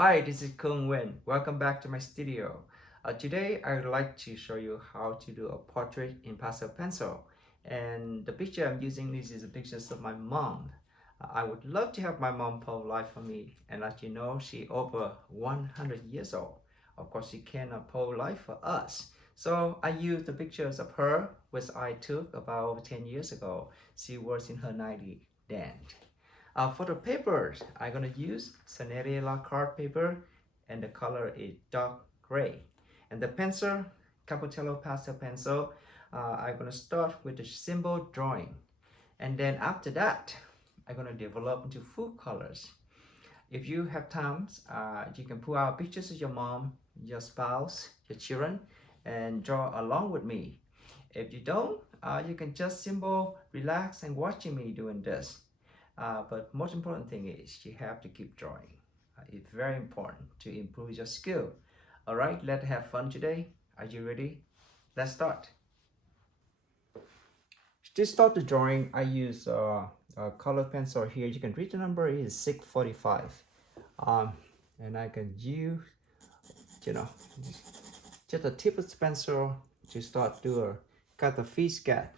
Hi, this is Kung Wen. Welcome back to my studio. Today, I would like to show you how to do a portrait in pastel pencil. And the picture I'm using this is a pictures of my mom. I would love to have my mom pose life for me. And as you know, she over 100 years old. Of course, she cannot pose life for us. So I used the pictures of her, which I took about 10 years ago. She was in her 90 then. For the papers, I'm gonna use Sennelier la Carte paper, and the color is dark gray. And the pencil, CabOthello pastel pencil, I'm gonna start with the symbol drawing, and then after that, I'm gonna develop into full colors. If you have time, you can pull out pictures of your mom, your spouse, your children, and draw along with me. If you don't, you can just simple relax and watching me doing this. But most important thing is you have to keep drawing. It's very important to improve your skill. All right, let's have fun today. Are you ready? Let's start. To start the drawing, I use a color pencil here. You can read the number is 645. And I can use, you know, just a tip of the pencil to start to cut the face cat.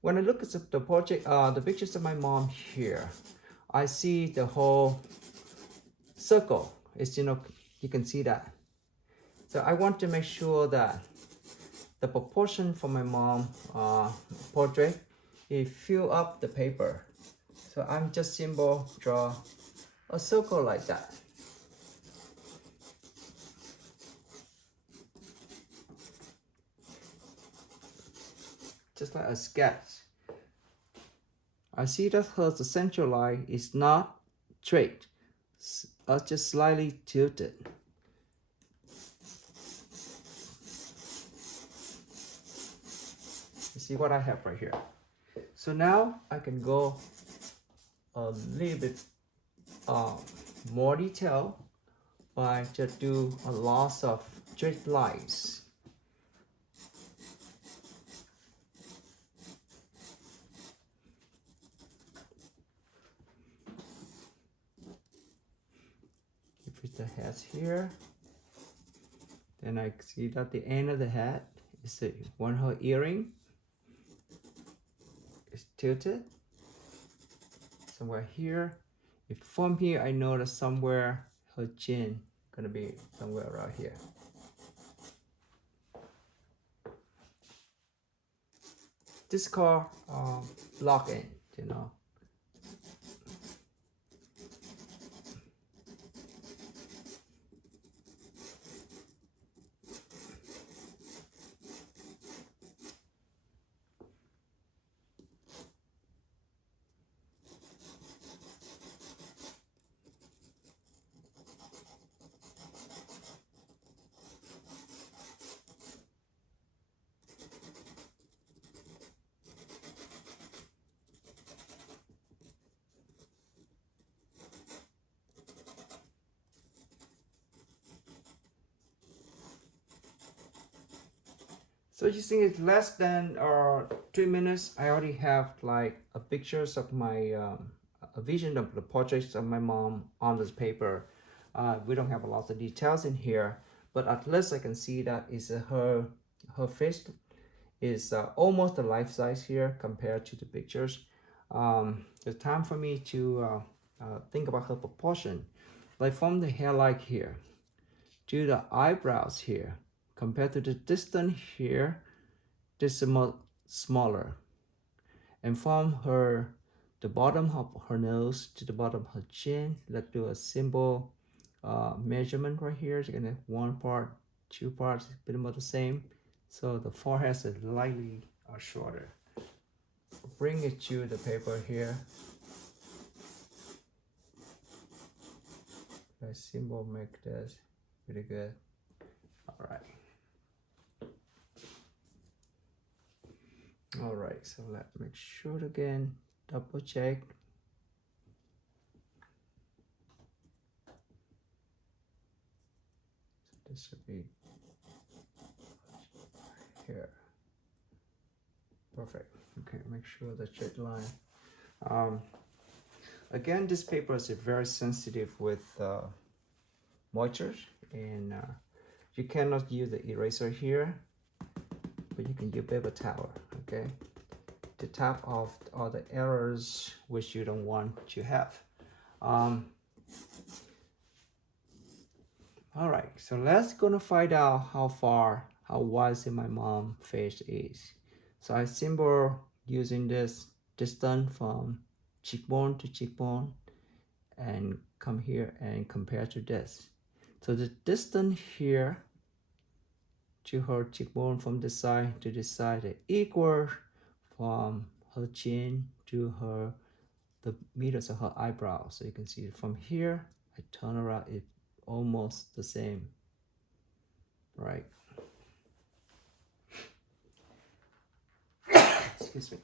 When I look at the project, the pictures of my mom here, I see the whole circle. It's, you can see that. So I want to make sure that the proportion for my mom portrait is fill up the paper. So I'm just simple draw a circle like that. Just like a sketch. I see that her center line is not straight, just slightly tilted. You see what I have right here. So now I can go a little bit more detail by just do a lot of straight lines. Put the head here. Then I see that the end of the head is one whole earring. It's tilted. Somewhere here. If from here I know that somewhere her chin gonna be somewhere around here. This called block in, So you think it's less than 3 minutes. I already have like a pictures of my a vision of the portraits of my mom on this paper. We don't have a lot of details in here, but at least I can see that is her face is almost a life size here compared to the pictures. The time for me to think about her proportion, like from the hairline here to the eyebrows here, compared to the distance here, this is much smaller. And from the bottom of her nose to the bottom of her chin, let's do a simple measurement right here. You're gonna have one part, two parts, pretty much the same. So the forehead is slightly shorter. Bring it to the paper here. A symbol make this pretty good. All right. All right, so let's make sure again, double check. So this should be here. Perfect. Okay, make sure the straight line. Again, this paper is very sensitive with moisture, and you cannot use the eraser here, but you can use paper towel, okay, to tap off all the errors which you don't want to have. All right, so let's gonna find out how wide my mom face is. So I symbol using this distance from cheekbone to cheekbone and come here and compare to this. So the distance here to her cheekbone from this side to this side is equal from her chin to the meters of her eyebrow. So you can see from here, I turn around, it's almost the same, right? Excuse me.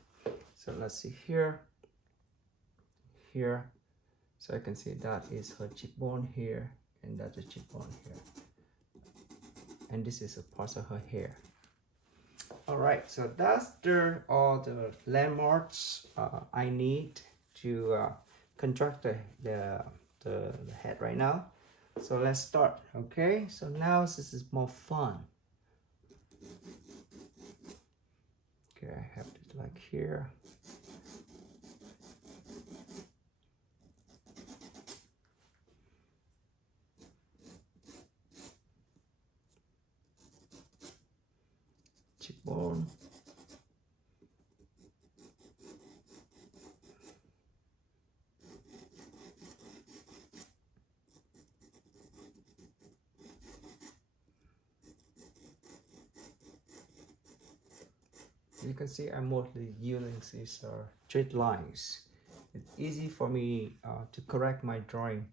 So let's see here, here. So I can see that is her cheekbone here, and that's the cheekbone here. And this is a part of her hair. All right, so that's all the landmarks I need to construct the head right now. So let's start, okay? So now this is more fun. Okay, I have it like here. Cheekbone. You can see I'm mostly using these straight lines. It's easy for me to correct my drawing.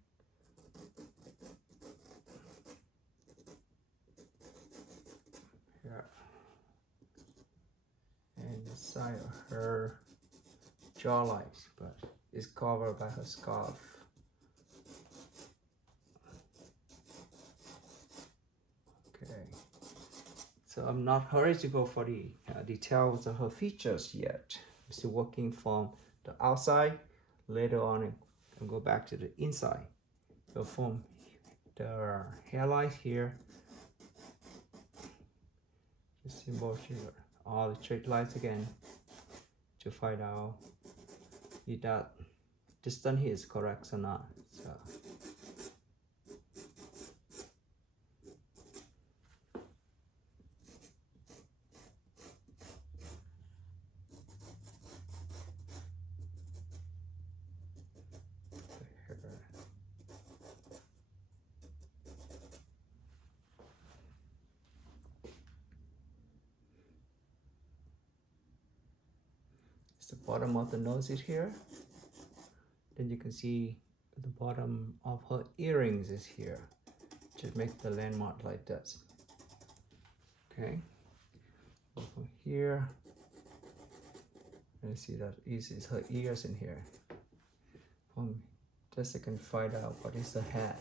Yeah. And the side of her jawline, but it's covered by her scarf. Okay. So I'm not hurried to go for the details of her features yet. I'm still working from the outside. Later on, I'll go back to the inside. So from the hairline here, the symbol here, all the straight lines again to find out if that distance here is correct or not. So. The bottom of the nose is here. Then you can see the bottom of her earrings is here. Just make the landmark like this. Okay. Go from here. And see that is her ears in here. From this you can find out what is the hat.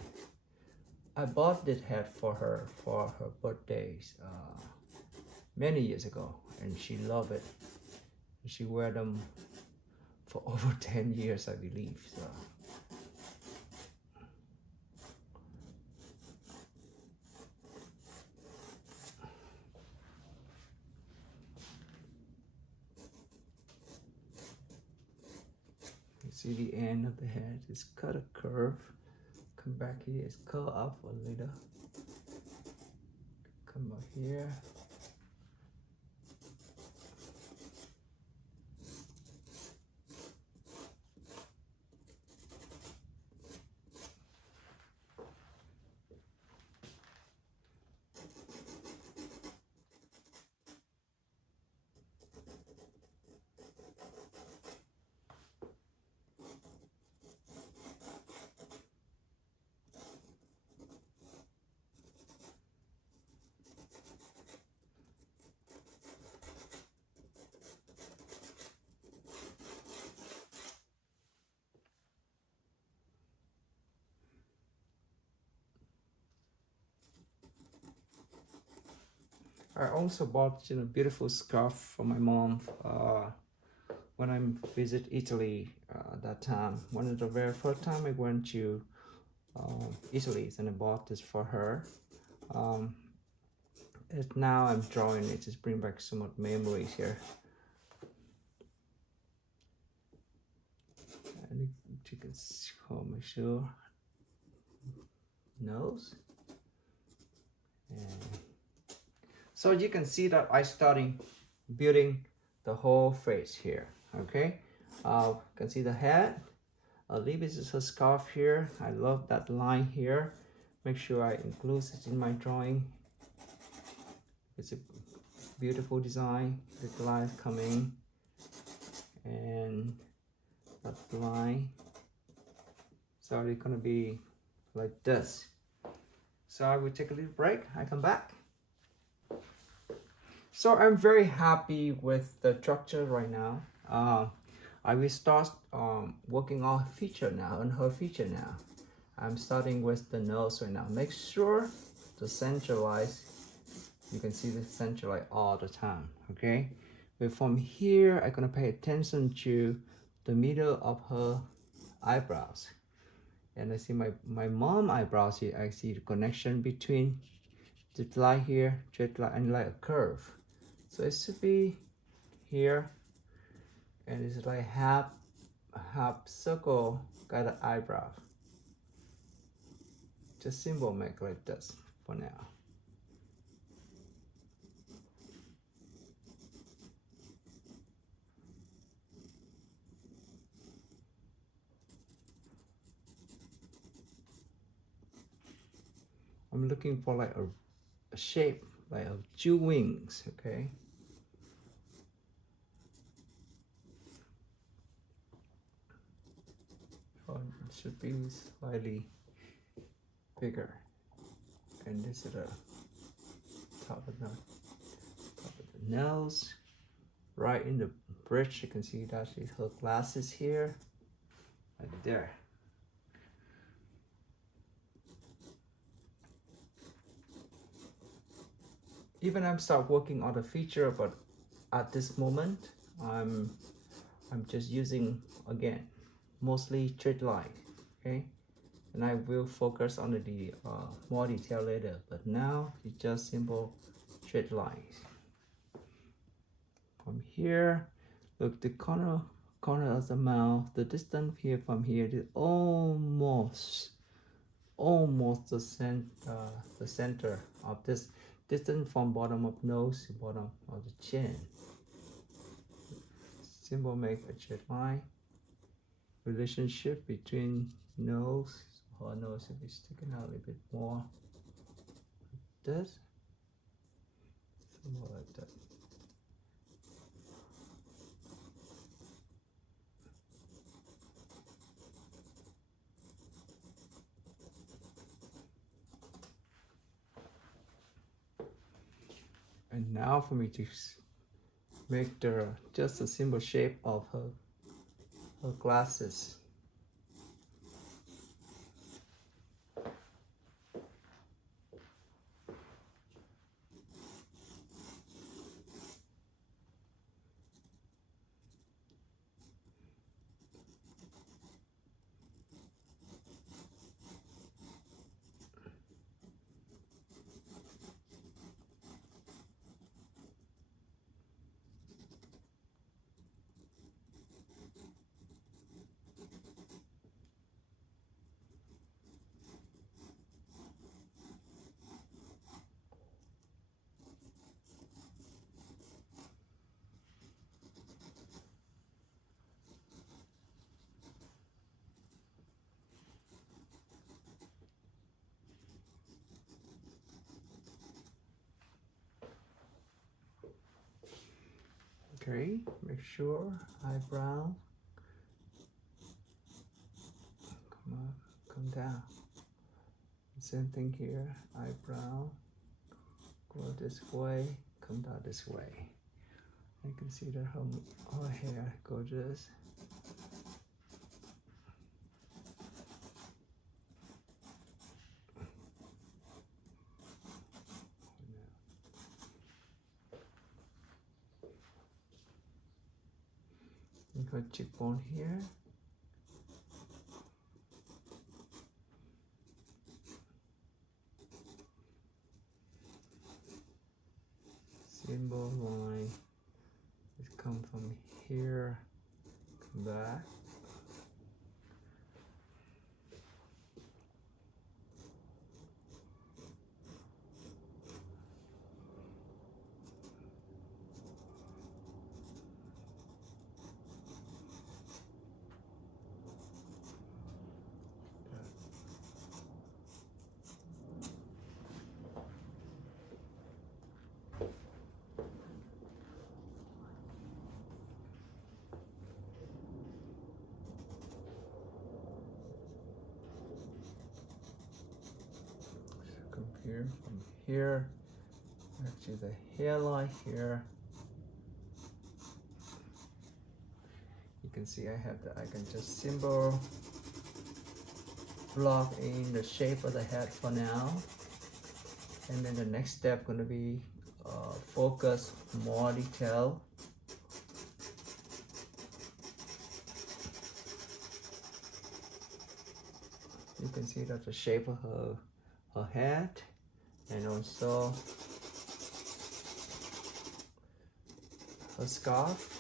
I bought this hat for her birthdays many years ago, and she loved it. She wear them for over 10 years, I believe. So. You see the end of the head is cut a curve. Come back here, it's curl up a little. Come up here. I also bought a beautiful scarf for my mom when I visit Italy that time. One of the very first time I went to easily, and I bought this for her. Um, Now I'm drawing it, just bring back some of memories here. And you can make sure nose. And so you can see that I starting building the whole face here. Okay, you can see the head. A little bit is a scarf here. I love that line here. Make sure I include it in my drawing. It's a beautiful design. The line coming, and that line. So it's gonna be like this. So I will take a little break. I come back. So I'm very happy with the structure right now. I will start working on feature now, on her feature now. I'm starting with the nose right now. Make sure to centralize. You can see the centralize all the time, okay? But from here, I'm gonna pay attention to the middle of her eyebrows. And I see my mom eyebrows here. I see the connection between the line here, straight line, and like a curve. So it should be here, and it's like half circle kind of eyebrow. Just simple make like this for now. I'm looking for like a shape like of two wings, okay? Oh, it should be slightly bigger. And this is the top of the nose. Right in the bridge, you can see that she's her glasses here, right there. Even I'm start working on the feature, but at this moment, I'm just using again mostly straight line, okay? And I will focus on the more detail later. But now it's just simple straight lines. From here, look the corner of the mouth. The distance here from here is almost the center of this distance from bottom of nose to bottom of the chin. Simple make a straight line. Relationship between nose, her nose should be sticking out a little bit more. Like this, somewhere like that. And now for me to make the just a simple shape of her glasses. Okay, make sure eyebrow come up, come down. Same thing here, eyebrow go this way, come down this way. You can see that her hair gorgeous. And her cheekbone here. symbol line. Let's come from here, come back. Come here, from here, actually the hairline here. You can see I have I can just symbol block in the shape of the head for now, and then the next step going to be focus more detail. You can see that the shape of her head, and also her scarf.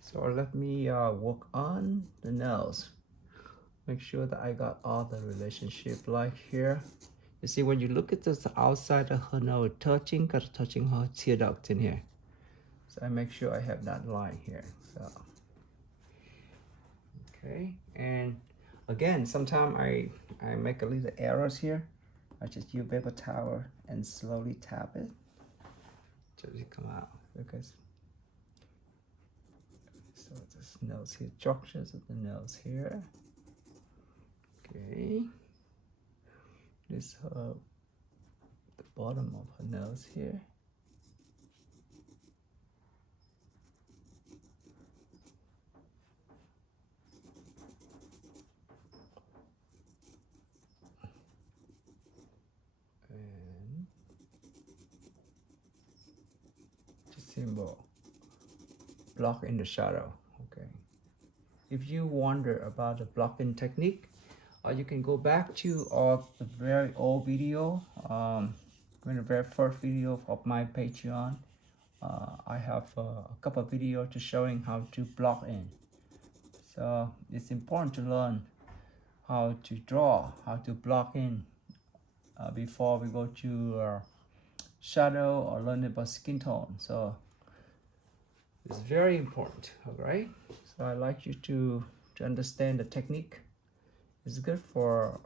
So let me work on the nose. Make sure that I got all the relationship like here. You see, when you look at this outside of her nose touching her tear duct in here. So I make sure I have that line here. So okay, and again, sometimes I make a little errors here. I just use paper towel and slowly tap it till it come out, because so this nose here, structures of the nose here. Okay, this the bottom of her nose here. And just symbol block in the shadow. Okay, if you wonder about the blocking technique, you can go back to the very old video, the very first video of my Patreon. I have a couple of videos to showing how to block in. So it's important to learn how to draw, how to block in before we go to shadow or learn about skin tone. So it's very important. All right, so I like you to understand the technique. It's good for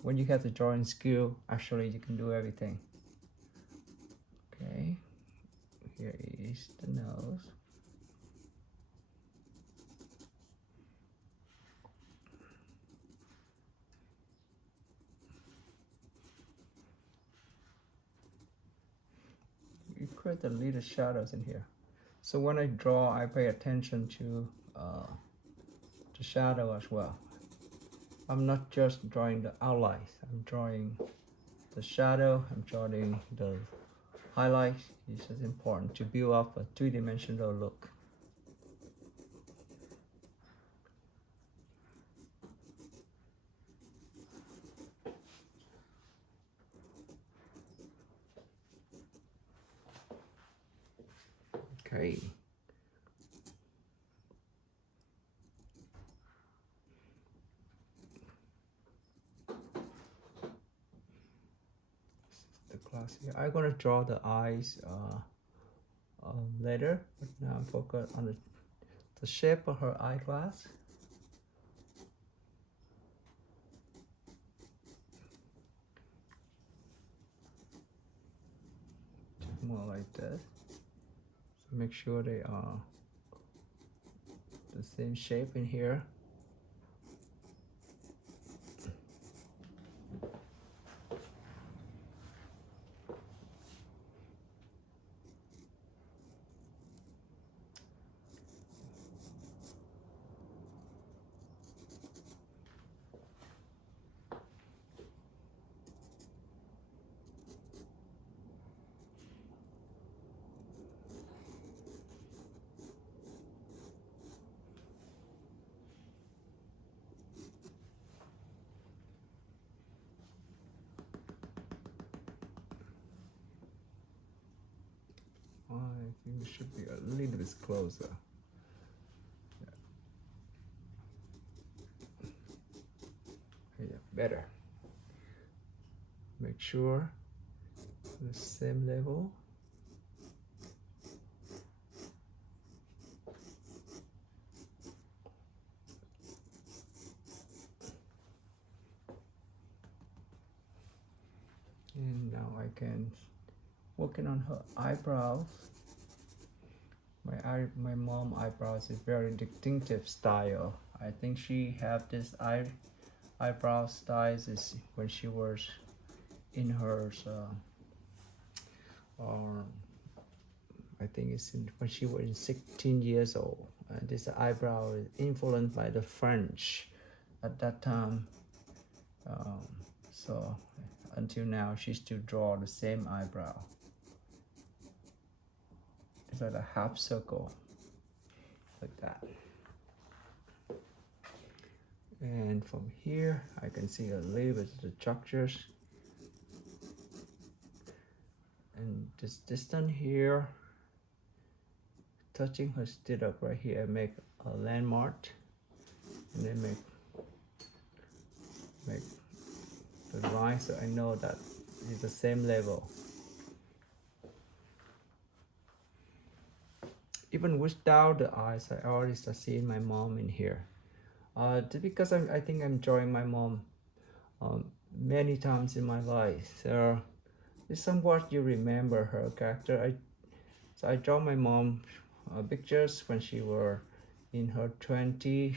when you have the drawing skill. Actually, you can do everything. Okay, here is the nose. You create the little shadows in here. So when I draw, I pay attention to the shadow as well. I'm not just drawing the outlines. I'm drawing the shadow. I'm drawing the highlights. This is important to build up a three-dimensional look. Okay. The class here. I'm gonna draw the eyes later, but now I'm focused on the shape of her eyeglass. More like that. So make sure they are the same shape in here. should be a little bit closer. Yeah, better. Make sure the same level. And now I can working on her eyebrows. My mom eyebrows is very distinctive style. I think she have this eyebrow styles is when she was in her or I think it's when she was 16 years old. This eyebrow is influenced by the French at that time. So until now, she still draw the same eyebrow. It's like a half circle, like that. And from here, I can see a little bit of the structures. And this distance here, touching her stood up right here, I make a landmark, and then make the line so I know that it's the same level. Even without the eyes, I already start seeing my mom in here. Just because I think I'm drawing my mom many times in my life, so it's somewhat you remember her character. So I draw my mom pictures when she were in her 20s,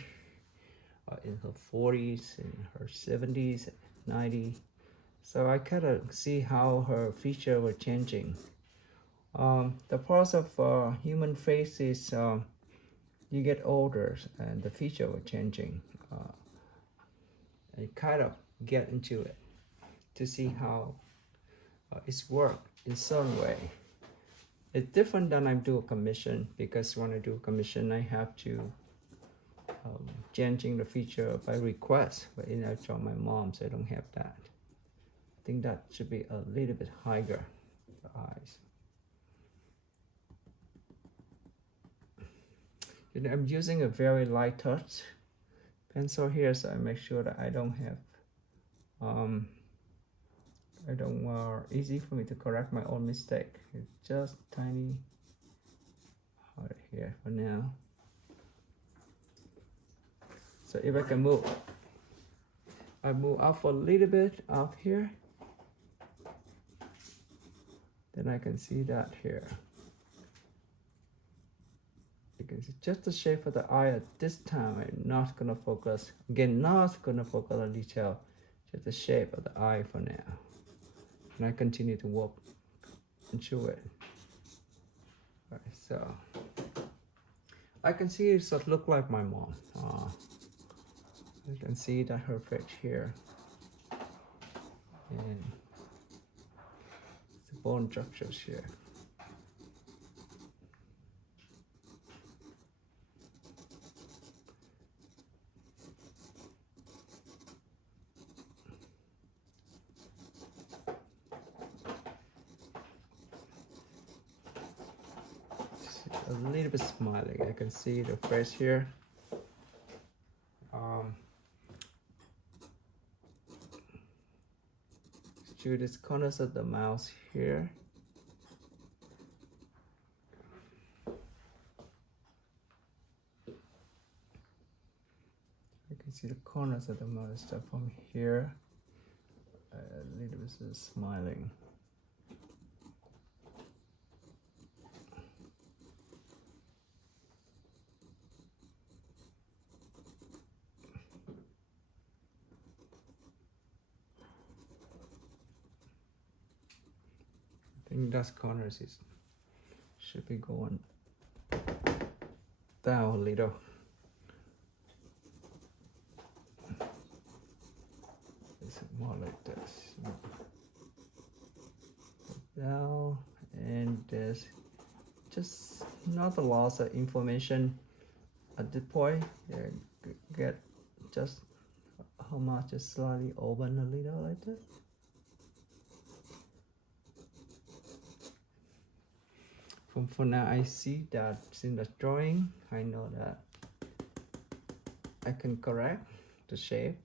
in her 40s, in her 70s, 90s. So I kind of see how her feature were changing. The parts of human face is you get older and the feature were changing. I kind of get into it to see how it's work in some way. It's different than I do a commission, because when I do a commission I have to changing the feature by request, but in I draw my mom, so I don't have that. I think that should be a little bit higher, the eyes. And I'm using a very light touch pencil here, so I make sure that I don't have easy for me to correct my own mistake. It's just tiny right here for now. So if I can move, I move up a little bit up here, then I can see that here. You can see just the shape of the eye at this time. I'm not gonna focus, again, not gonna focus on detail, just the shape of the eye for now. And I continue to work into it. Right, so I can see it sort of look like my mom. You can see that her face here, and the bone structures here. A little bit smiling. I can see the face here. To these corners of the mouth here. I can see the corners of the mouth stuff from here. A little bit of smiling. I think that corners should be going down a little. It's more like this. Down, and there's just not a lot of information at this point. Get just how much is slightly open a little like that. for now, I see that in the drawing, I know that I can correct the shape.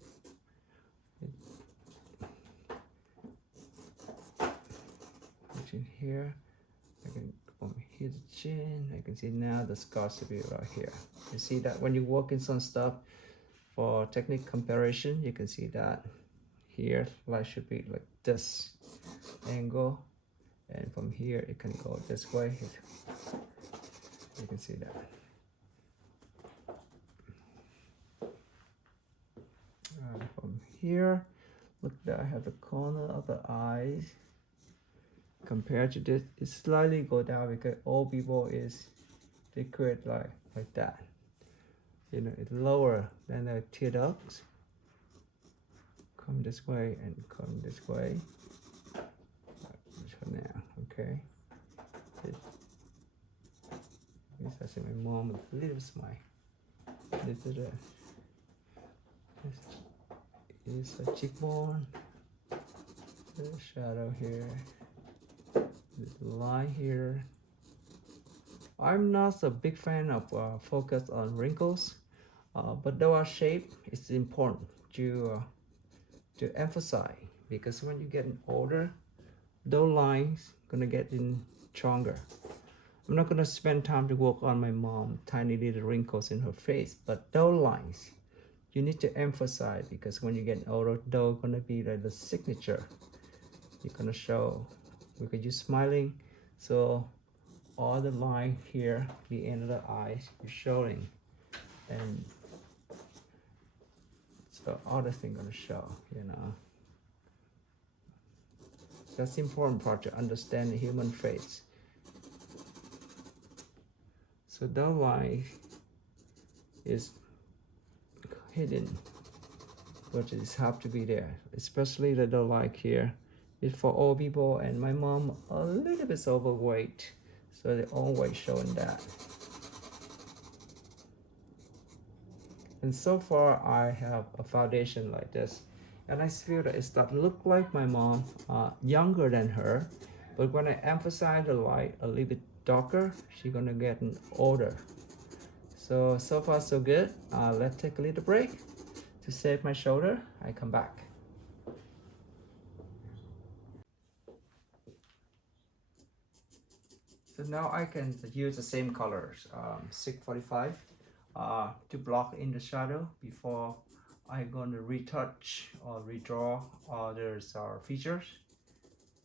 In here, I can from here the chin. I can see now the scar should be right here. You see that when you work in some stuff for technique comparison, you can see that here light should be like this angle, and from here it can go this way. You can see that. From here, look that I have the corner of the eyes. Compared to this, it slightly go down because all people is they create like that. You know, it's lower than the tear ducts. Come this way and come this way. For now, okay. This is my mom with a little smile. This is a cheekbone. The shadow here. The line here. I'm not a big fan of focus on wrinkles, but though our shape is important to emphasize, because when you get older, those lines gonna get in stronger. I'm not gonna spend time to work on my mom tiny little wrinkles in her face, but those lines you need to emphasize, because when you get older, those gonna be like the signature. You're gonna show because you're smiling, so all the line here, the end of the eyes, you're showing, and so all the thing gonna show, you know. That's important part to understand the human face. So that line is hidden, but it have to be there, especially the line here. It's for all people, and my mom a little bit overweight, so they're always showing that. And so far I have a foundation like this, and I feel that it start to look like my mom, younger than her, but when I emphasize the light a little bit darker, she's gonna get older. So far so good. Let's take a little break to save my shoulder. I come back. So now I can use the same colors, 645, to block in the shadow before I'm going to retouch or redraw others features.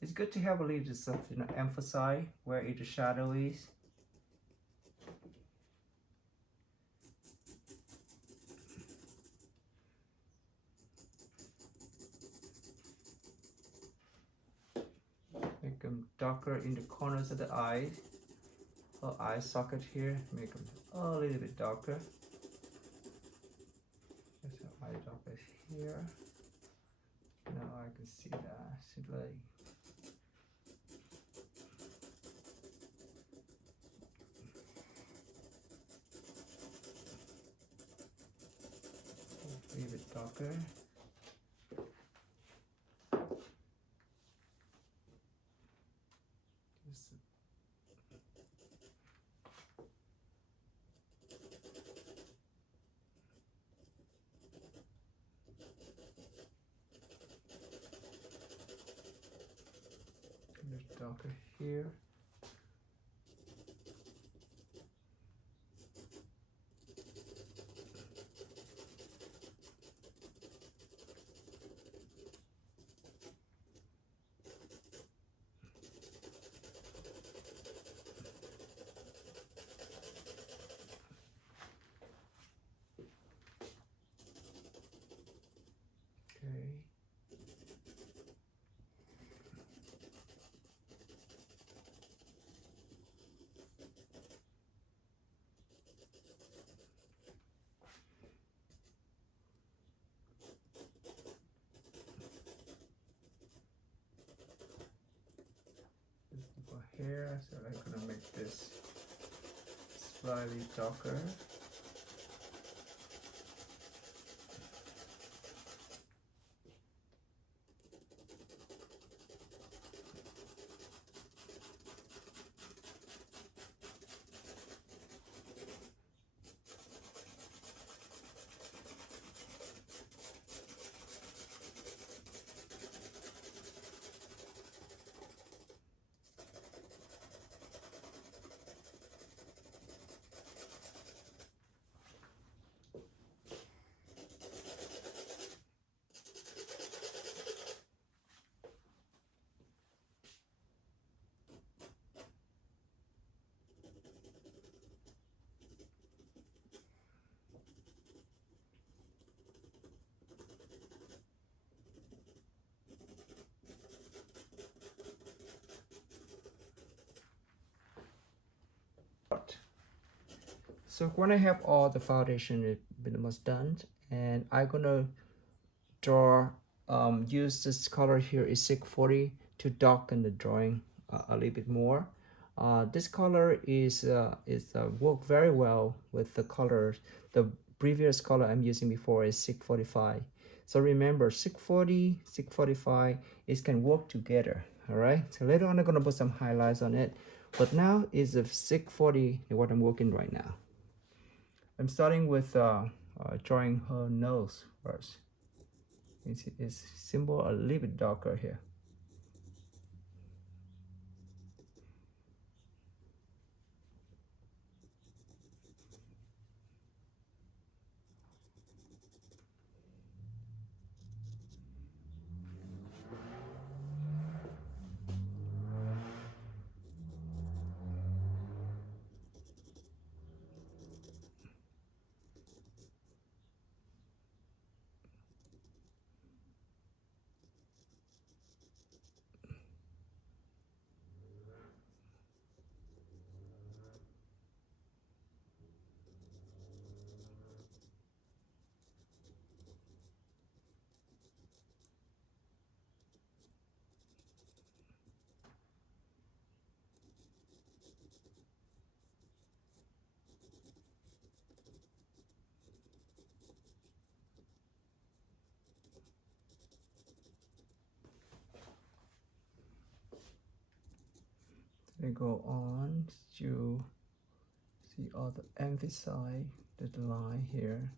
It's good to have a little stuff, you know, emphasize where the shadow is. Make them darker in the corners of the eyes. Or eye socket here, make them a little bit darker. There's an eye socket here. Now I can see that. See, like, a little bit darker. Darker here. Okay. Here, so I'm gonna make this slightly darker. So when I have all the foundation been almost done, and I'm gonna draw, use this color here is 640 to darken the drawing a little bit more. This color is work very well with the colors. The previous color I'm using before is 645. So remember 640, 645 is can work together. All right. So later on I'm gonna put some highlights on it, but now is the 640 what I'm working right now. I'm starting with drawing her nose first. It's symbol a little bit darker here. I go on to see all the emphasize the line here.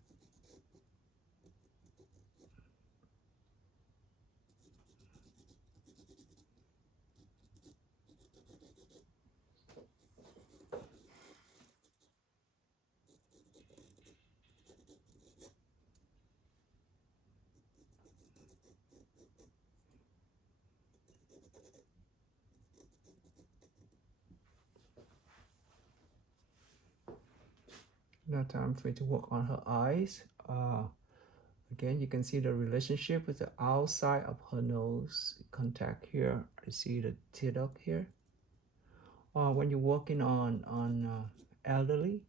Now time for me to work on her eyes. Again, you can see the relationship with the outside of her nose contact here. I see the tear duct here. When you're working on elderly,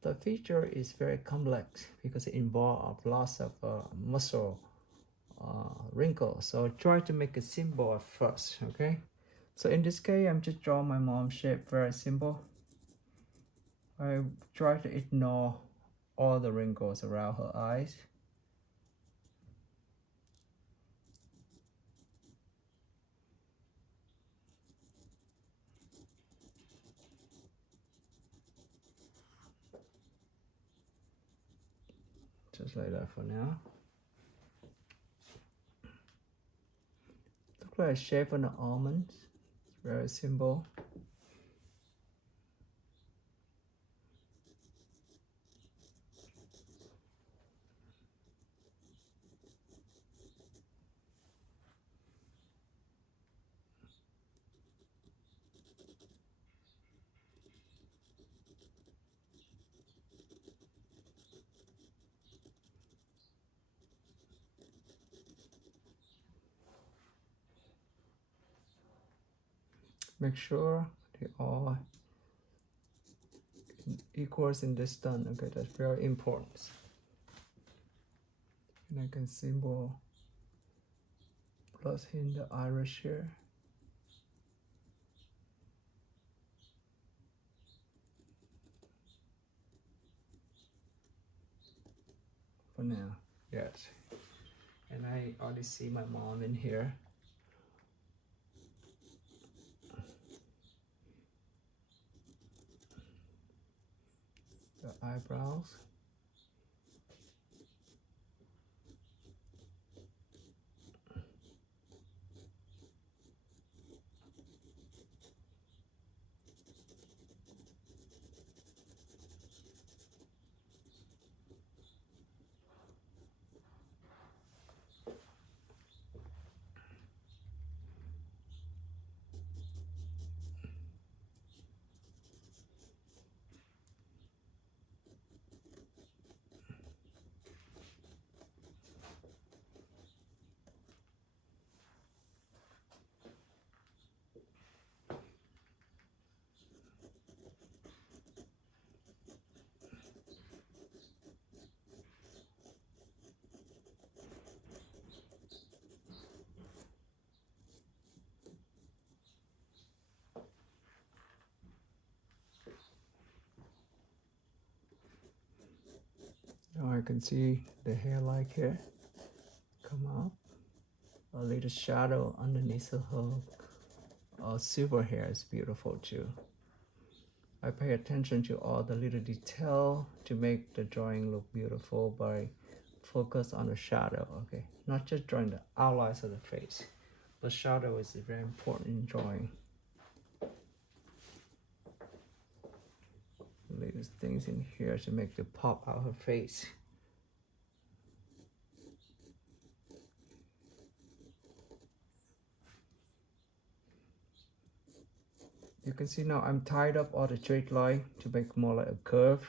the feature is very complex because it involves lots of muscle wrinkles. So try to make it simple at first, okay? So in this case, I'm just drawing my mom's shape very simple. I try to ignore all the wrinkles around her eyes. Just like that for now. Look like a shape of an almond. It's very simple. Make sure they all equals in this done. Okay, that's very important. And I can symbol plus in the iris here. For now, yes. And I already see my mom in here. The eyebrows. can see the hairline here come up. A little shadow underneath the hook. Silver hair is beautiful too. I pay attention to all the little detail to make the drawing look beautiful by focus on the shadow. Okay, not just drawing the outlines of the face, but shadow is very important in drawing. Little things in here to make the pop out her face. You can see now I'm tied up all the straight line to make more like a curve.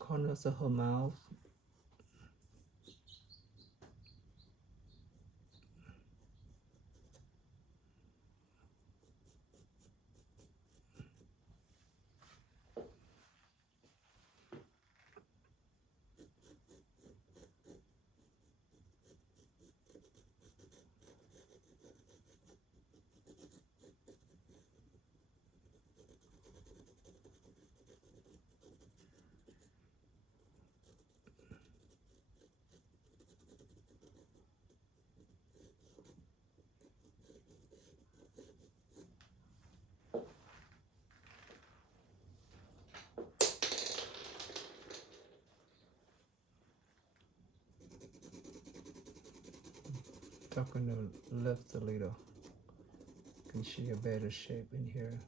Corners of her mouth. Talking to lift a little. You can see a better shape in here.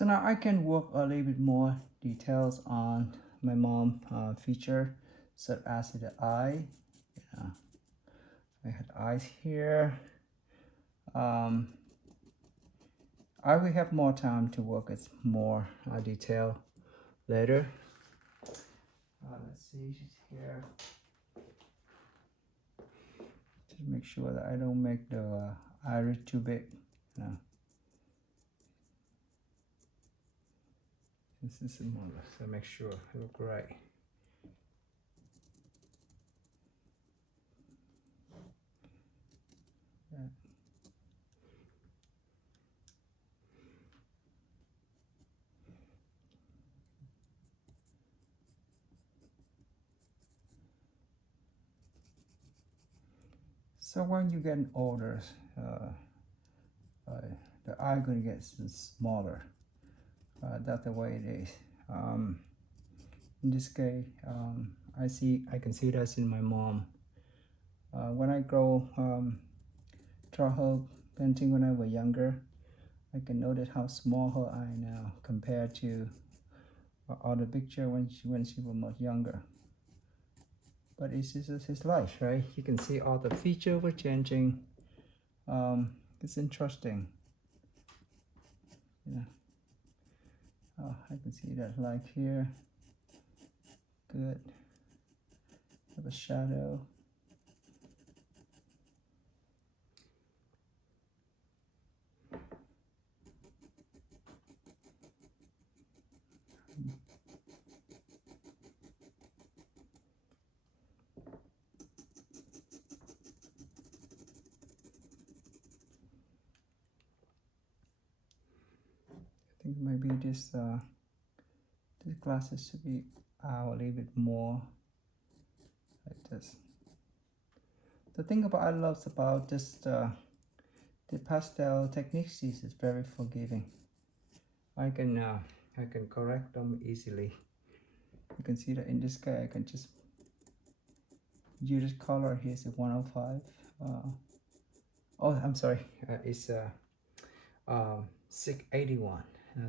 So now I can work a little bit more details on my mom feature, such as the eye. I had eyes here. I will have more time to work with more detail later. Let's see, she's here. Just make sure that I don't make the iris too big. This is smaller, so make sure I look right. So when you get older, the eye gonna get smaller. That's the way it is. In this case, I can see that's in my mom. When I draw her painting when I was younger, I can notice how small her eye now compared to other picture when she was much younger. But it's just his life, right? You can see all the features were changing. It's interesting. Yeah. Oh, I can see that light here. Good. Have a shadow. I think maybe this glasses should be out a little bit more like this. The thing about I love about this the pastel techniques is very forgiving. I can correct them easily. You can see that in this guy I can just use this color here is 105. Oh, I'm sorry, it's 681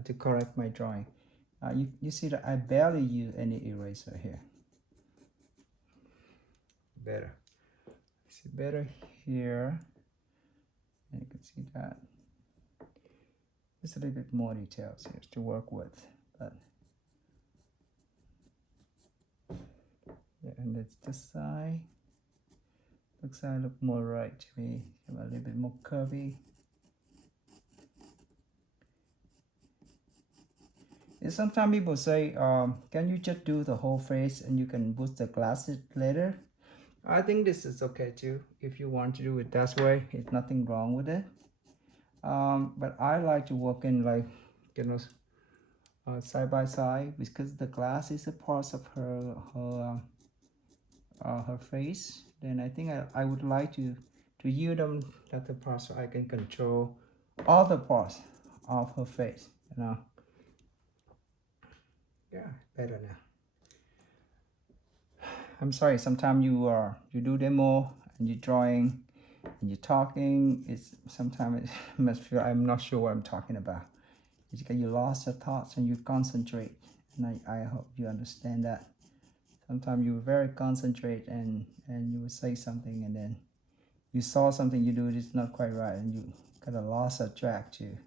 to correct my drawing. You see that I barely use any eraser here. Better. See better here. And you can see that. Just a little bit more details here to work with. But yeah, and that's this side. Looks like look more right to me. A little bit more curvy. And sometimes people say, can you just do the whole face and you can boost the glasses later? I think this is okay too. If you want to do it that way, it's nothing wrong with it. But I like to work in like, you know, side by side because the glass is a part of her face. Then I think I would like to use them that the part so I can control all the parts of her face. You know. Yeah, better now. I'm sorry. Sometimes you do demo and you're drawing and you're talking. Sometimes it must feel I'm not sure what I'm talking about. It's because you lost your thoughts and you concentrate. And I hope you understand that. Sometimes you very concentrate and you will say something and then you saw something you do it's not quite right and you kind of lost a track too.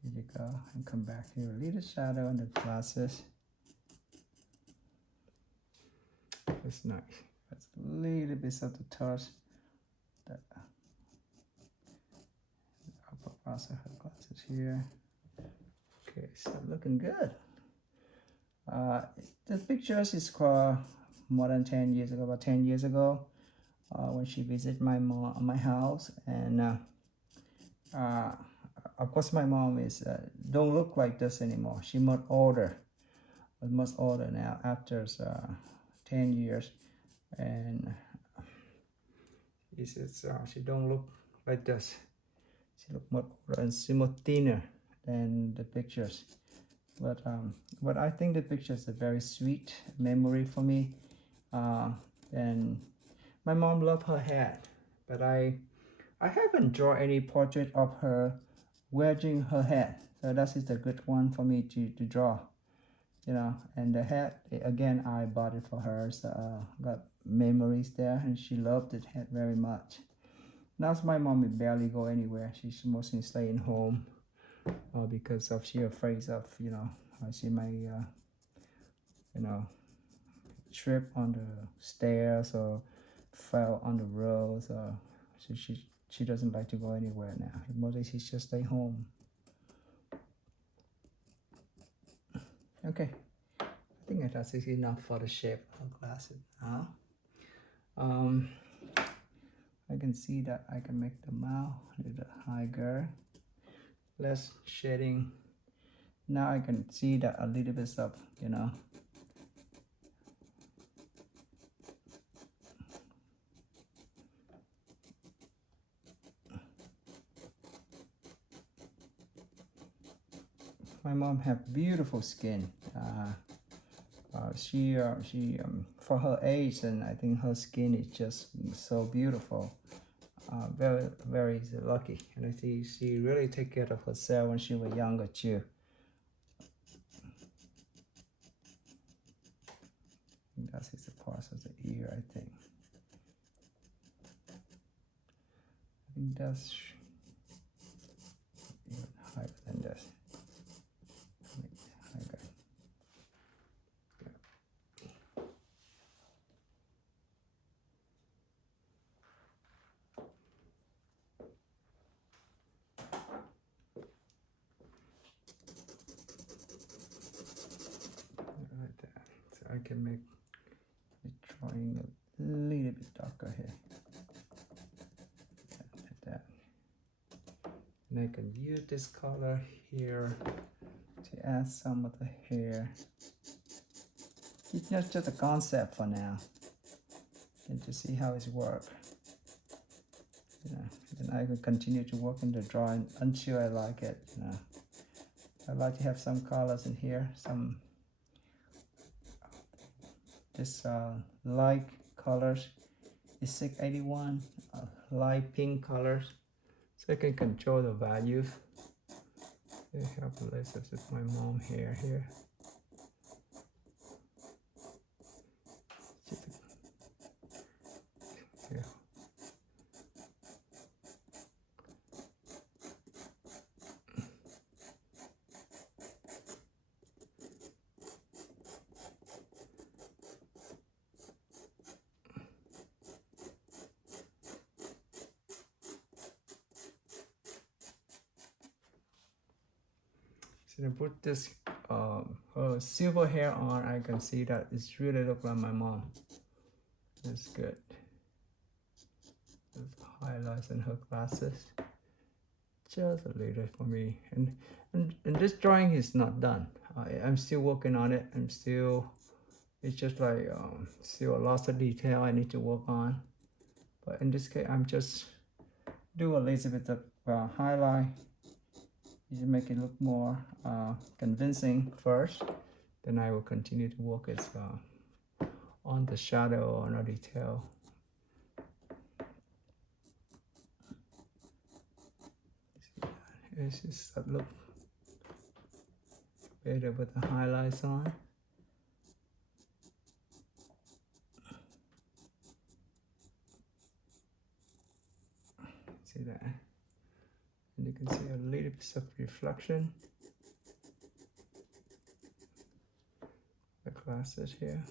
Here you go, and come back here, a little shadow on the glasses. That's nice. That's a little bit of the touch. The upper part of her glasses here. Okay, so looking good. The pictures is more than 10 years ago, about 10 years ago, when she visited my house, and of course my mom is don't look like this anymore. She much older now after 10 years, and she don't look like this. She look much older and she much thinner than the pictures. But I think the pictures are very sweet memory for me. And my mom loved her hat, but I haven't drawn any portrait of her wedging her head. So that is the good one for me to draw, you know. And the head, again, I bought it for her, so got memories there, and she loved the head very much. Now my mom will barely go anywhere. She's mostly staying home because of she afraid of, you know, she may you know, trip on the stairs or fell on the road. So she doesn't like to go anywhere now. Mostly she just stay home. Okay, I think that's enough for the shape of glasses now. I can see that I can make the mouth a little higher, less shading. Now I can see that a little bit of, you know, my mom have beautiful skin. She for her age, and I think her skin is just so beautiful. Very, very lucky, and I see she really take care of herself when she was younger too. That is the part of the ear, I think. I think that's even higher than this. Like that. So I can make the drawing a little bit darker here. Like that. And I can use this color here to add some of the hair. It's just a concept for now, and to see how it works. You know, then I will continue to work in the drawing until I like it. You know, I like to have some colors in here, some this light colors is 681, light pink colors, so I can control the values. I have less of my mom hair here. Yeah. So I put this silver hair on, I can see that it's really look like my mom. That's good. There's highlights in her glasses. Just a little for me. And this drawing is not done. I'm still working on it. It's just like still a lot of detail I need to work on. But in this case, I'm just do a little bit of highlight. You make it look more convincing first. Then I will continue to work it on the shadow, on the detail. It's just look better with the highlights on. See that? And you can see a little bit of reflection. The glasses here.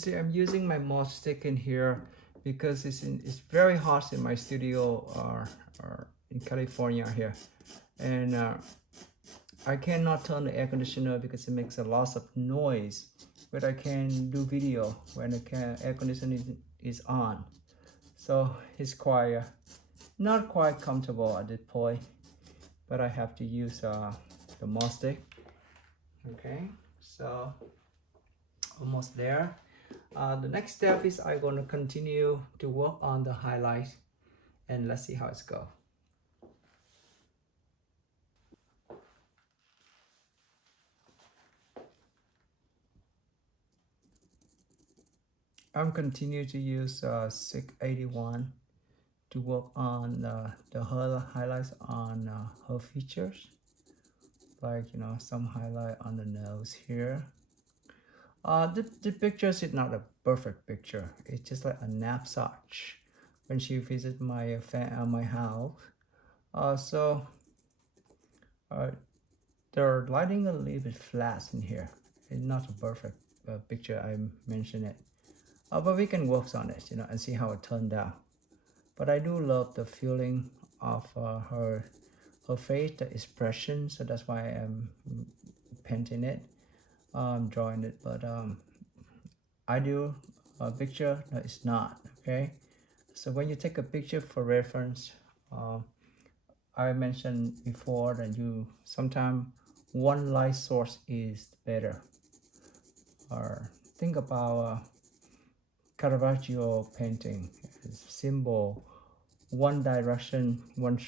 see, I'm using my moss stick in here because it's very hot in my studio in California here, and I cannot turn the air conditioner because it makes a lot of noise, but I can do video when the air conditioner is on. So it's quite not quite comfortable at this point, but I have to use the moss stick. Okay, so almost there. The next step is I'm going to continue to work on the highlight, and let's see how it's go. I'm continue to use 681 to work on the highlights on her features, like some highlight on the nose here. The pictures is not a perfect picture. It's just like a snapshot when she visit my my house. So the lighting a little bit flat in here. It's not a perfect picture. I mentioned it, but we can work on it, and see how it turned out. But I do love the feeling of her face, the expression. So that's why I'm painting it, drawing it. But ideal picture, no, it's not. Okay, so when you take a picture for reference, I mentioned before that you sometimes one light source is better. Or think about Caravaggio painting, symbol, one direction, one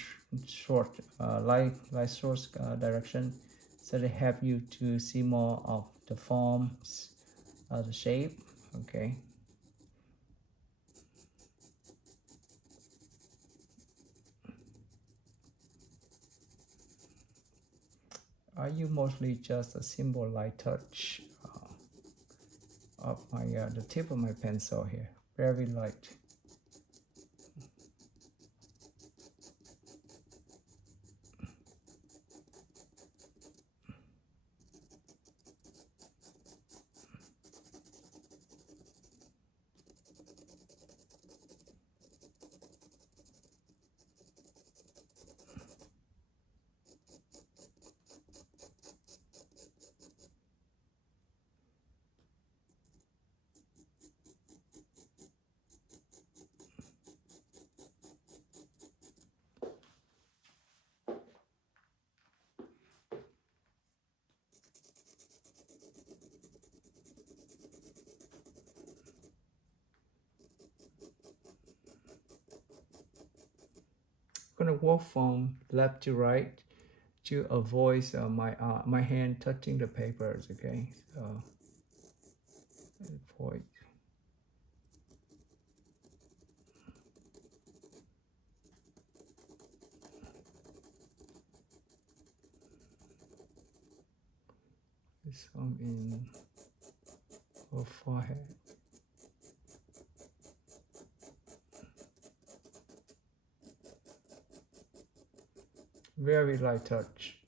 short light source direction, so they help you to see more of the forms, the shape. Okay. I use mostly just a simple light touch of my the tip of my pencil here, very light. I'm gonna walk from left to right to avoid my hand touching the papers. Okay, so avoid. Some in her forehead. Very light touch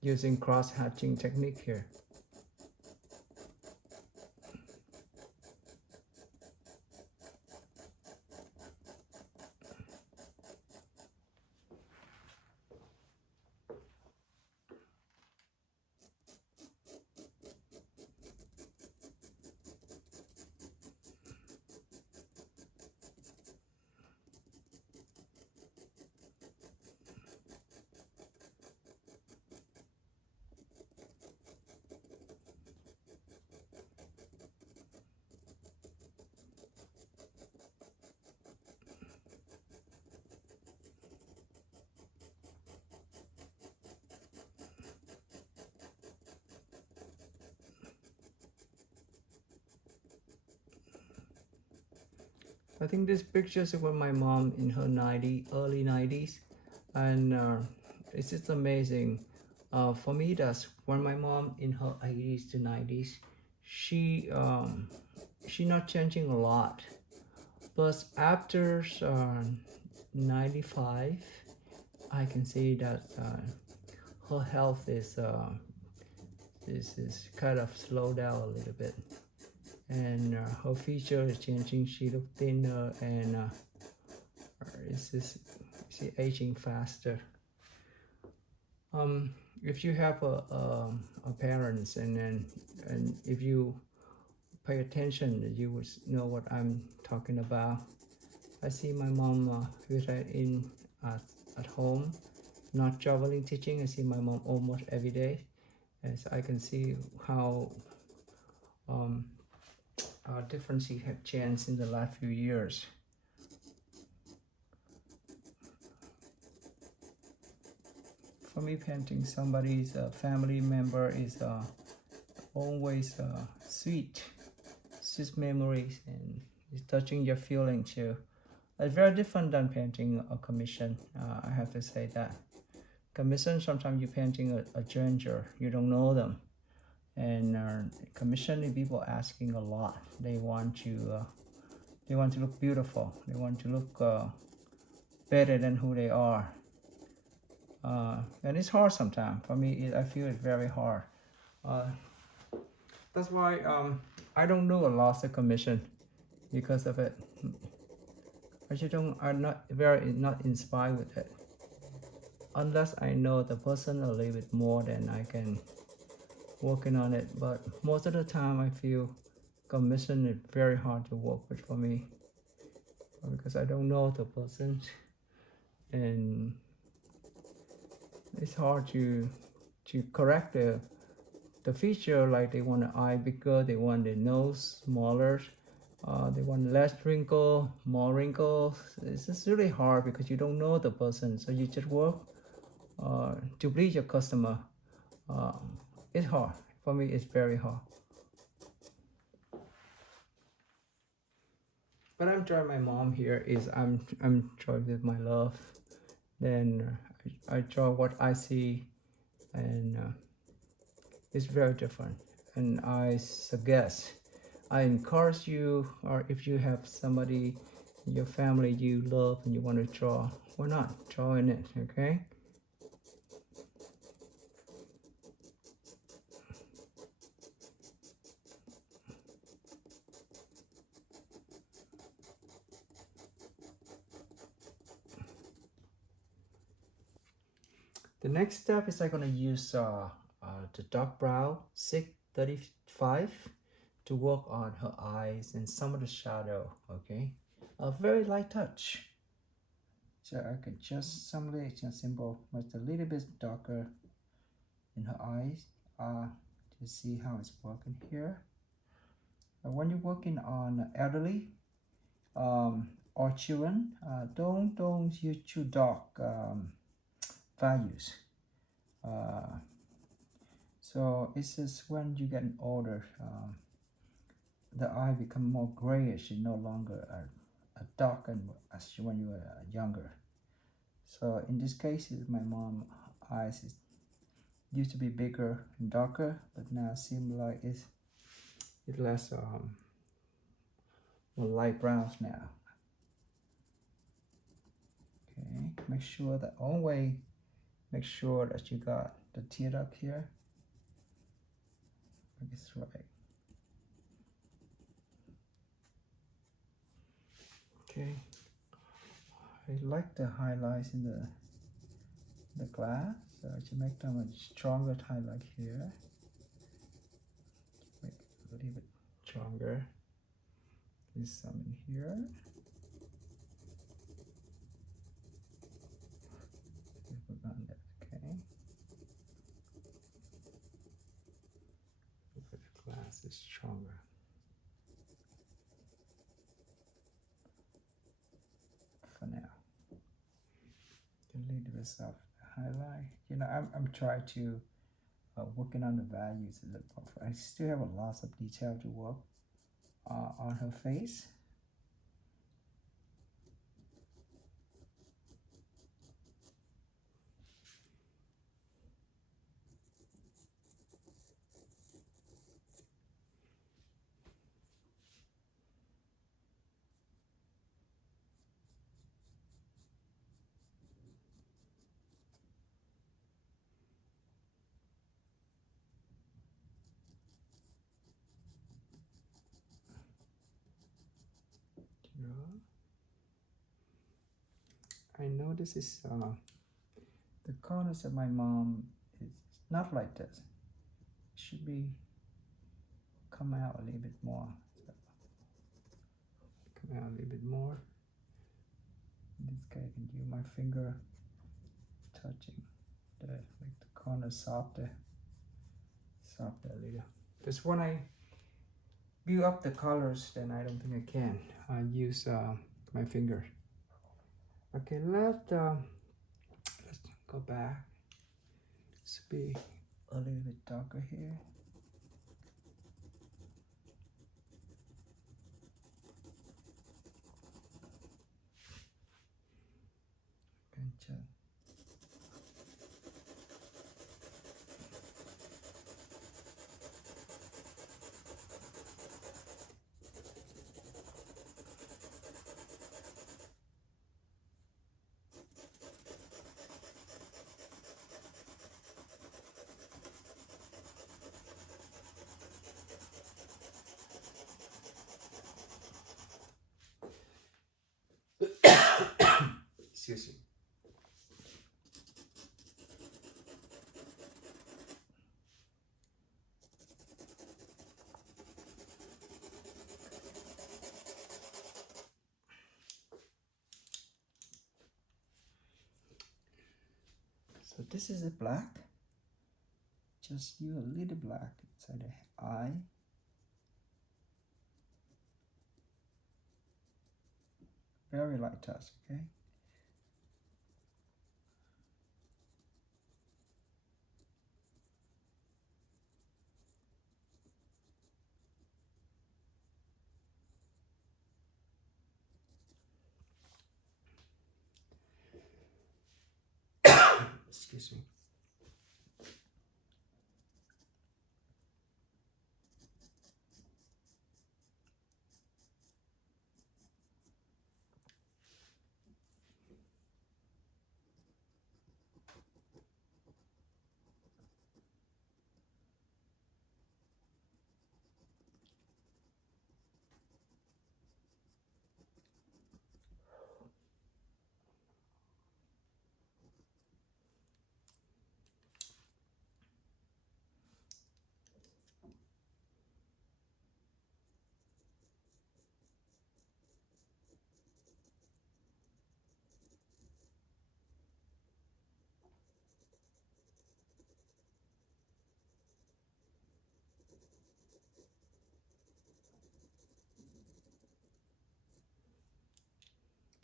using cross hatching technique here. I think this pictures of my mom in her early 90s, and it's just amazing. For me, that's when my mom in her 80s to 90s, she not changing a lot, but after 95, I can see that her health is kind of slowed down a little bit. and her feature is changing. She look thinner, and it's just she aging faster. Um, if you have a parents, and if you pay attention, you would know what I'm talking about. I see my mom who's in uh, at home, not traveling teaching. I see my mom almost every day, and so I can see how um, difference she had changed in the last few years. For me, painting somebody's family member is always sweet, sweet memories, and it's touching your feeling too. It's very different than painting a commission. I have to say that. Commission, sometimes you're painting a stranger, you don't know them, and commission people asking a lot. They want to look beautiful. They want to look better than who they are. And it's hard sometimes. For me, I feel it very hard. Uh, that's why I don't do a lot of commission because of it. I just don't. I'm not inspired with it unless I know the person a little bit more than I can working on it. But most of the time, I feel commission is very hard to work with for me because I don't know the person, and it's hard to correct the feature. Like they want the eye bigger, they want the nose smaller, they want less wrinkle, more wrinkles. It's just really hard because you don't know the person, so you just work to please your customer. uh, it's hard for me. It's very hard, but I'm trying. My mom here is I'm trying with my love. Then I draw what I see, and it's very different. And I suggest, I encourage you, or if you have somebody in your family you love and you want to draw, why not drawing it? Okay. The next step is I'm gonna use the dark brown 635 to work on her eyes and some of the shadow. Okay, a very light touch. So I can just simply just symbol with a little bit darker in her eyes to see how it's working here. When you're working on elderly or children, don't use too dark values. Uh, so it's just when you get older, the eye become more grayish and no longer a darkened as when you were younger. So in this case, my mom eyes used to be bigger and darker, but now seem like it's less light browns now. Okay, make sure that always make sure that you got the tear duct here. Make it right. Okay, I like the highlights in the glass, so I should make them a stronger highlight here. Make it a little bit stronger. There's some in here. Okay. Look at the glass is stronger. For now. A little bit of highlight. You know, I'm trying to working on the values of the buffer. I still have a lot of detail to work on her face. I know this is the corners of my mom is not like this. It should be come out a little bit more. So, come out a little bit more. In this case, I can use my finger touching the like the corner softer a little. Because when I build up the colors, then I don't think I can. I use my finger. Okay, let's go back. Let's be a little bit darker here. Gotcha. Excuse me. So this is a black. Just use a little black inside the eye. Very light touch, okay? Excuse me.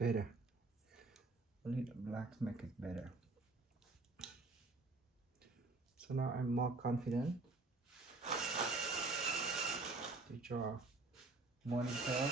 Better. A little black make it better. So now I'm more confident to draw monitor.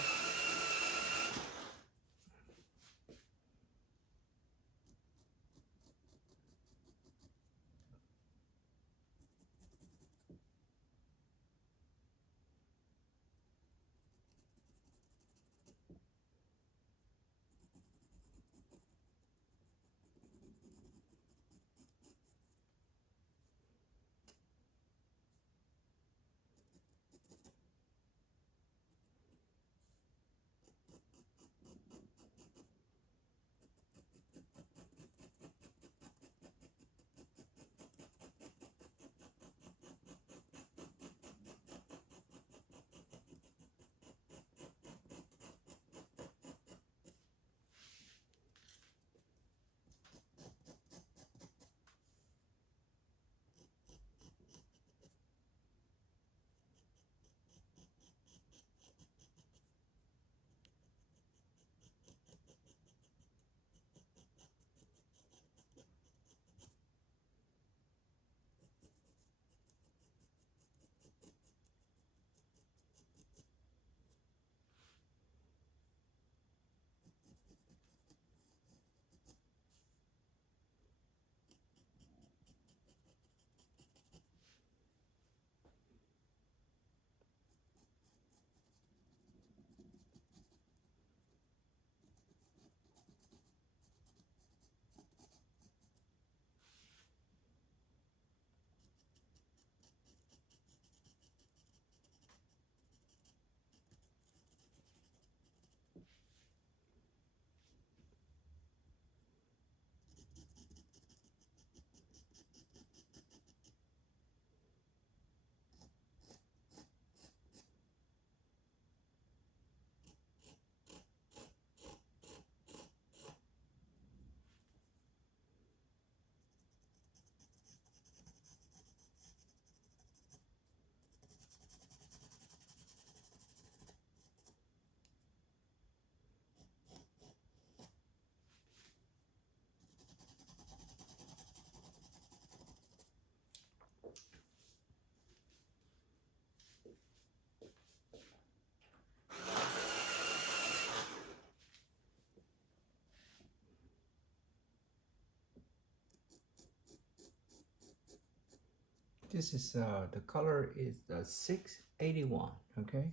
this is the color is 681. Okay,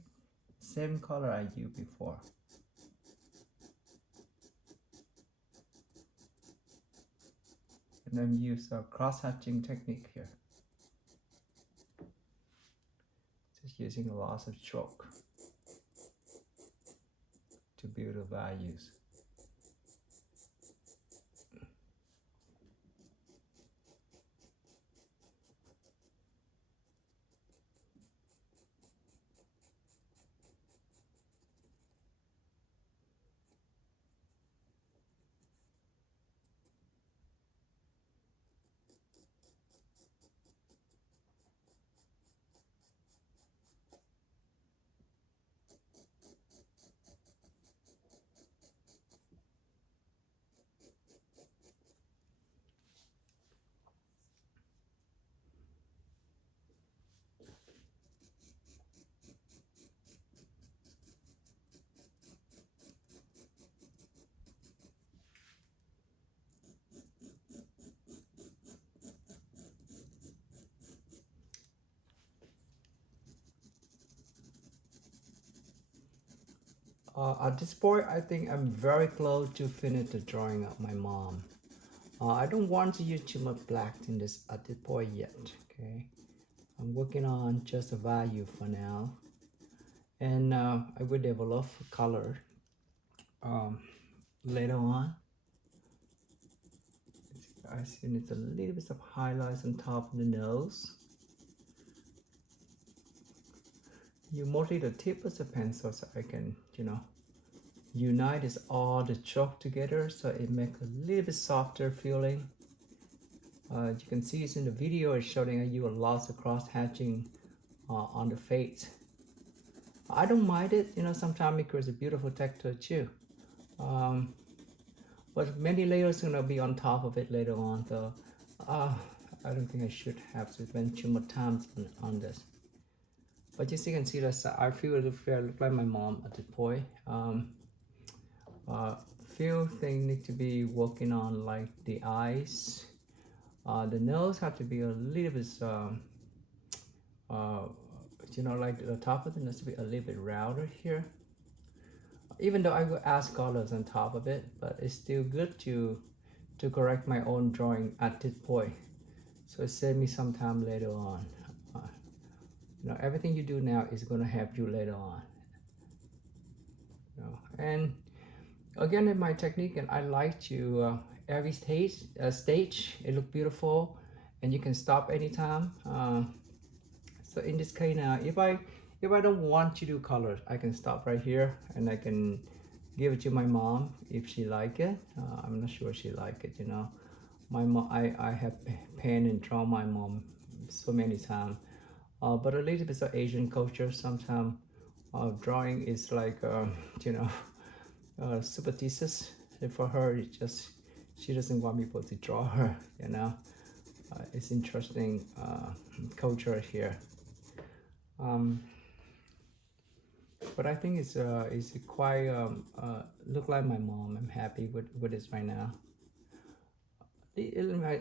same color I used before. And then use a cross-hatching technique here. Just using a lot of stroke to build the values. At this point, I think I'm very close to finish the drawing of my mom. I don't want to use too much black in this at this point yet. Okay, I'm working on just a value for now, and I will develop color later on. I see it's a little bit of highlights on top of the nose. You mostly the tip of the pencil, so I can, unite this all the chalk together, so it makes a little bit softer feeling. You can see it's in the video, it's showing you a lot of cross hatching on the face. I don't mind it, sometimes it creates a beautiful texture too. But many layers are gonna be on top of it later on, so I don't think I should have to spend too much time on this. But as you can see, that I feel it look like my mom at this point. Few things need to be working on, like the eyes. The nose have to be a little bit, like the top of the nose to be a little bit rounder here. Even though I will add colors on top of it, but it's still good to correct my own drawing at this point. So it saved me some time later on. Everything you do now is going to help you later on. And again, in my technique, and I like to every stage it look beautiful, and you can stop anytime. So in this case now, if I don't want to do colors, I can stop right here, and I can give it to my mom if she like it. I'm not sure she like it. My mom, I have pen and draw my mom so many times. But a little bit of Asian culture, sometimes drawing is like, superstitious. And for her, it's just, she doesn't want people to draw her, it's interesting culture here. But I think it's quite, look like my mom. I'm happy with this right now.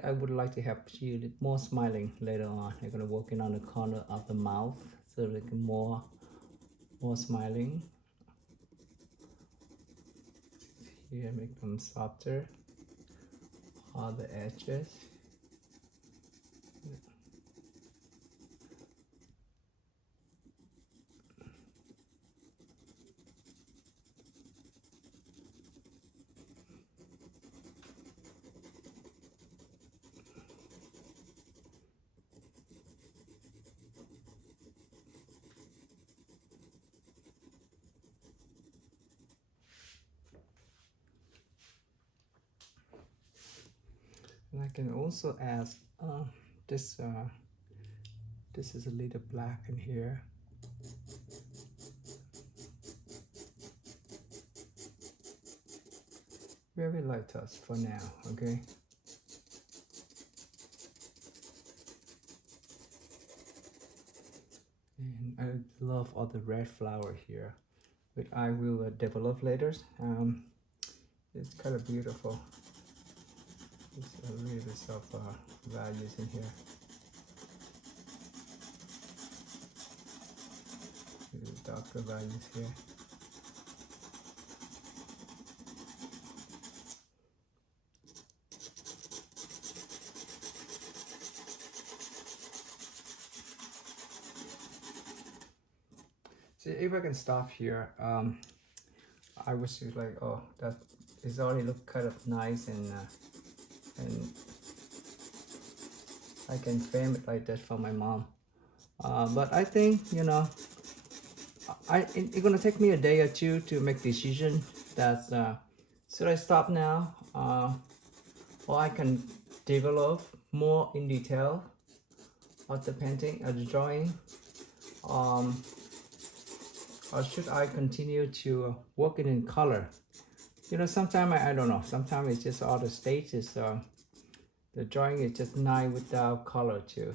I would like to have she more smiling later on. I'm gonna working on the corner of the mouth, so like more smiling. Here, make them softer. All the edges. And I can also add this is a little black in here. Very light touch for now, okay? And I love all the red flower here, which I will develop later. It's kind of beautiful. There's a little bit of values in here. darker values here. So if I can stop here, I was like, oh, that is already look kind of nice, and I can frame it like that for my mom. But I think, you know, it's gonna take me a day or two to make decision that should I stop now, or I can develop more in detail of the painting or the drawing, or should I continue to work it in color. You know, sometimes I don't know, sometimes it's just all the stages, the drawing is just nice without color too.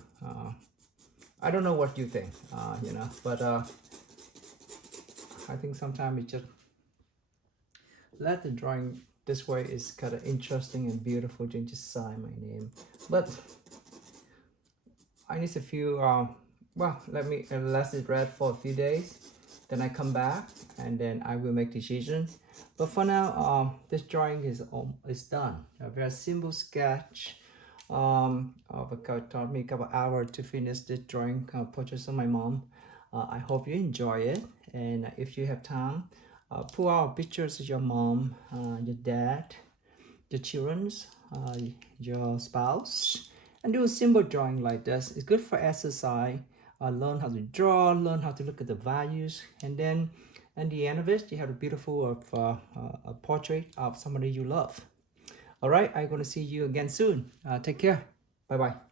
I don't know what you think, you know, but I think sometimes it just let the drawing this way is kind of interesting and beautiful to just sign my name. But I need a few, well, let it read for a few days, then I come back and then I will make decision. But for now, this drawing is done. A very simple sketch. It taught me a couple hours to finish this drawing portrait of my mom. I hope you enjoy it, and if you have time, pull out pictures of your mom, your dad, your children's, your spouse, and do a simple drawing like this. It's good for exercise. Learn how to draw, learn how to look at the values, and then at the end of it, you have a beautiful a portrait of somebody you love. All right, I'm gonna see you again soon. Take care. Bye bye.